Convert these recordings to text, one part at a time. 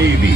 దేవి.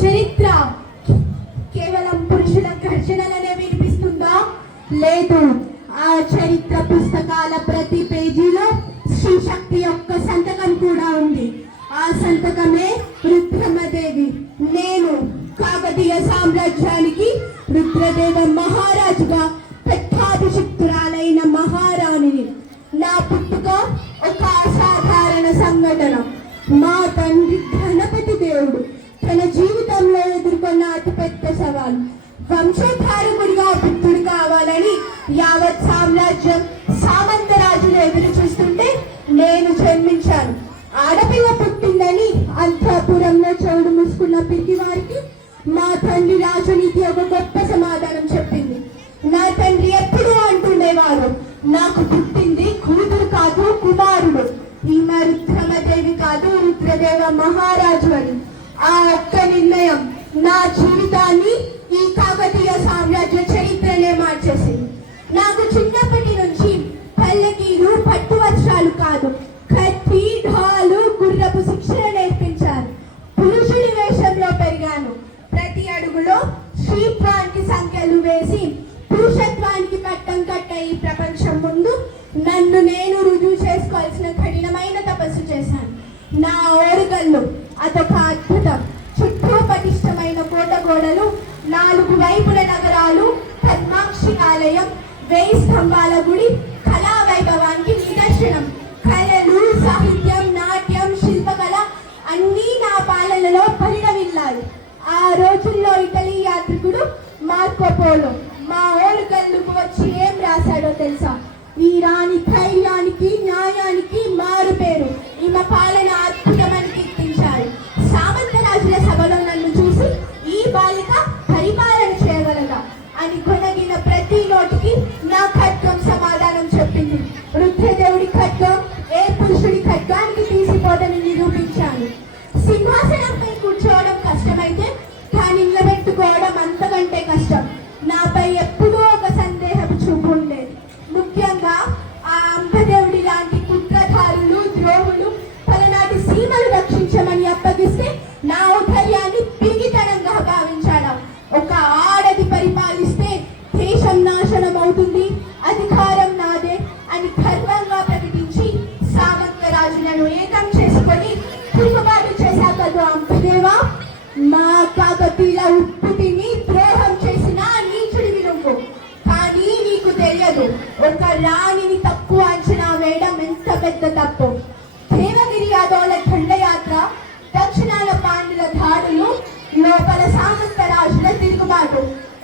చరిత్ర కేవలం పురుషుల ఘర్షణలనే వినిపిస్తుందా? లేదు. ఆ చరిత్ర పుస్తకాల ప్రతి పేజీలో శ్రీ శక్తి యొక్క సంతకం కూడా ఉంది. ఆ సంతకమే రుద్రమదేవి. నేను కాకతీయ సామ్రాజ్యానికి రుద్రదేవ మహారాజుగా పట్టాభిషిక్తురాలైన మహారాణిని. నా పుట్టుక ఒక అసాధారణ సంఘటన. మా తండ్రి గణపతి దేవుడు తన జీవితంలో ఎదుర్కొన్న అతిపెద్ద సవాలు. వంశోద్ధారకుడిగా పుత్రుడు కావాలని యావత్ సామ్రాజ్యం సామంతరాజులు ఎదురు చూస్తుంటే నేను జన్మించాను. ఆడపిల్ల పుట్టిందని అంతఃపురంలో చెవుడు మూసుకున్న పిరికి వారికి మా తండ్రి రాజనీతి ఒక గొప్ప సమాధానం చెప్పింది. నా తండ్రి ఎప్పుడూ అంటుండేవారు, నాకు పుట్టింది కూతురు కాదు కుమారుడు. ఈమె రుద్రమదేవి కాదు రుద్రదేవ మహారాజు అని. ఆ ఒక్క నిర్ణయం నా జీవితాన్ని, ఈ కాకతీయ సామ్రాజ్య చరిత్రనే మార్చేసింది. నాకు చిన్నప్పటి నుంచి పల్లకీలు పట్టు వస్త్రాలు కాదు, కత్తి ఢాలు గుర్రపు శిక్షణ నేర్పించారు. పురుషుడి వేషంలో పెరిగాను. ప్రతి అడుగులో శ్రీత్వానికి సంఖ్యలు వేసి పురుషత్వానికి పట్టం కట్ట ఈ ప్రపంచం ముందు నన్ను నేను రుజువు చేసుకోవాల్సిన కఠినమైన తపస్సు చేశాను. నా ఓరుగల్లు అదొక అద్భుతం. చుట్టూ పటిష్టమైన కోట గోడలు, 4 వైపుల నగరాలు, పద్మాక్షి ఆలయం, 1000 స్తంభాల గుడి కళా వైభవానికి నిదర్శనం. కళలు, సాహిత్యం, నాట్యం, శిల్పకళ అన్నీ నా పాలనలో పరిణమిల్లాయి. ఆ రోజుల్లో ఇటలీ యాత్రికుడు మార్కో పోలో మా ఓరుగల్లుకు వచ్చి ఏం రాశాడో తెలుసా? ఈ రాణి ధైర్యానికి న్యాయానికి మారు పేరు, ఈమె పాలన అద్భుతమని కీర్తించాడు. సామంతరాజుల సభలో నన్ను చూసి ఈ బాలిక పరిపాలన చేయగలదా అని కొనగిన ప్రతి నోటికి నా ఖడ్గం సమాధానం చెప్పింది. రుద్రదేవుడి ఖడ్గం ఏ పురుషుడి ఖడ్గానికి తీసిపోదని నిరూపించాను. సింహాసనంపై కూర్చోవడం కష్టమైతే దాన్ని నిలబెట్టుకోవడం అంతకంటే కష్టం. నాపై ఎప్పుడూ ఒక సందేహపు చూపు ఉండేది. ముఖ్యంగా ఆ అంబదేవుడి లాంటి కుట్రధారులు, ద్రోహులు పలనాటి సీమలు రక్షించమని అప్పగిస్తే నా ఔద్ధర్యాన్ని పిరిగితనంగా భావించాడు. ఒక ఆడది పరిపాలిస్తే దేశం నాశనం అవుతుంది, అధికారం నాదే అని గర్వంగా ప్రకటించి సామంతరాజులను ఏకం చేసుకొని తిరుగుబాటు చేశాక అంబదేవా, మా కాకతీయుల ఉత్పత్తిని ద్రోహం చేసిన నీచుడివి నువ్వు. కానీ నీకు తెలియదు, ఒక రాణిని తక్కువ అంచనా వేయడం ఎంత పెద్ద తప్పు. దేవగిరి యాదవుల దండయాత్ర, దక్షిణాల పాండ్యుల దాడులు, లోపల సామంతరాజుల తిరుగుబాటు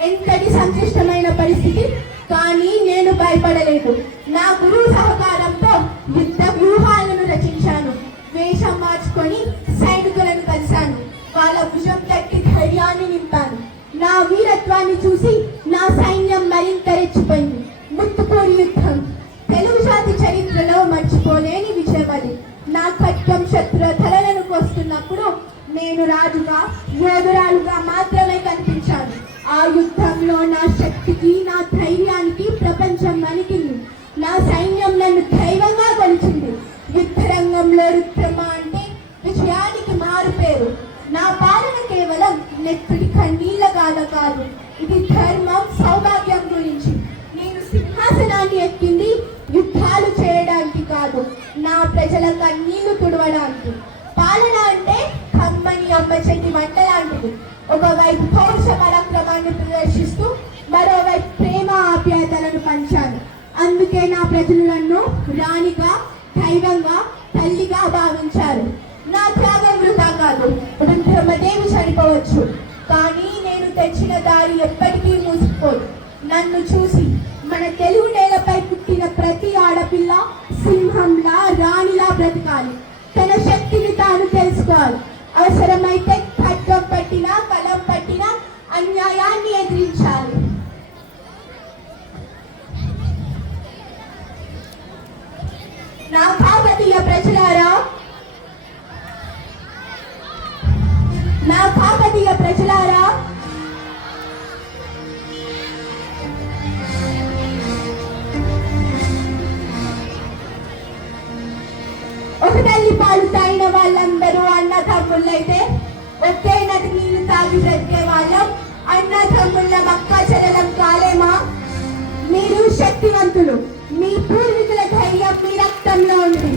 ఎంతటి సంక్లిష్టమైన పరిస్థితి. కానీ నేను భయపడలేదు. నా గురువు సహకారంతో యుద్ధ వ్యూహాలను రచించాను. వేషం మార్చుకొని సైనికులను కలిశాను. వాళ్ళ భుజం తట్టి ధైర్యాన్ని నింపాను. నా వీరత్వాన్ని చూసి నా సైన్యం మరింత రెచ్చిపోయింది. ముత్తుకూరి యుద్ధం తెలుగు జాతి చరిత్రలో మర్చిపోలేని విజయమది. నా ఖడ్గం శత్రు తలలను కోస్తున్నప్పుడు నేను రాజుగా, యోధురాలుగా మాత్రమే కనిపించాను. ఆ యుద్ధంలో నా శక్తికి, నా ధైర్యానికి ప్రపంచం వణికింది. నా సైన్యం నన్ను దైవంగా కొలిచింది. యుద్ధ రంగంలో రుద్రమ అంటే విజయానికి మారు పేరు. నా పాలన కేవలం నెత్తుడి కన్నీళ్ళ గాథ కాదు, ఇది ధర్మం, సౌభాగ్యం గురించి. నేను సింహ సింహాసనాన్ని ఎక్కింది యుద్ధాలు చేయడానికి కాదు, నా ప్రజల కన్నీళ్లు తుడవడానికి. పాలన అంటే కమ్మని అమ్మ చెట్టి వంట లాంటిది. ఒకవైపు పౌరుష పరాక్రమాన్ని ప్రదర్శిస్తూ మరోవైపు ప్రేమ ఆప్యాయతలను పంచాను. అందుకే నా ప్రజలు నన్ను రాణిగా, దైవంగా, తల్లిగా భావించారు. నా త్యాగం వృధా కాదు. బ్రహ్మదేవి చనిపోవచ్చు, కానీ నేను తెచ్చిన దారి ఎప్పటికీ మూసిపోదు. నన్ను చూసి మన తెలుగు నేలపై పుట్టిన ప్రతి ఆడపిల్ల సింహంలా, రాణిలా బ్రతకాలి. తన శక్తిని తాను తెలుసుకోవాలి. అవసరమైతే ఖడ్గం పట్టినా, కలం పట్టినా అన్యాయాన్ని ఎదిరించాలి. నా కాకతీయ ప్రజలారా, నా కాకతీయ ప్రజలారా, ఒక తల్లి పాలు తాగిన వాళ్ళందరూ అన్న తమ్ముళ్ళైతే ఒకే నది నీళ్లు తాగి బ్రతికే వాళ్ళం. అన్న తమ్ముళ్ళ అక్క చెల్లెలం కాలేమా? మీరు శక్తివంతులు. మీ పూర్వీకుల ధైర్యం మీ రక్తంలో ఉంది.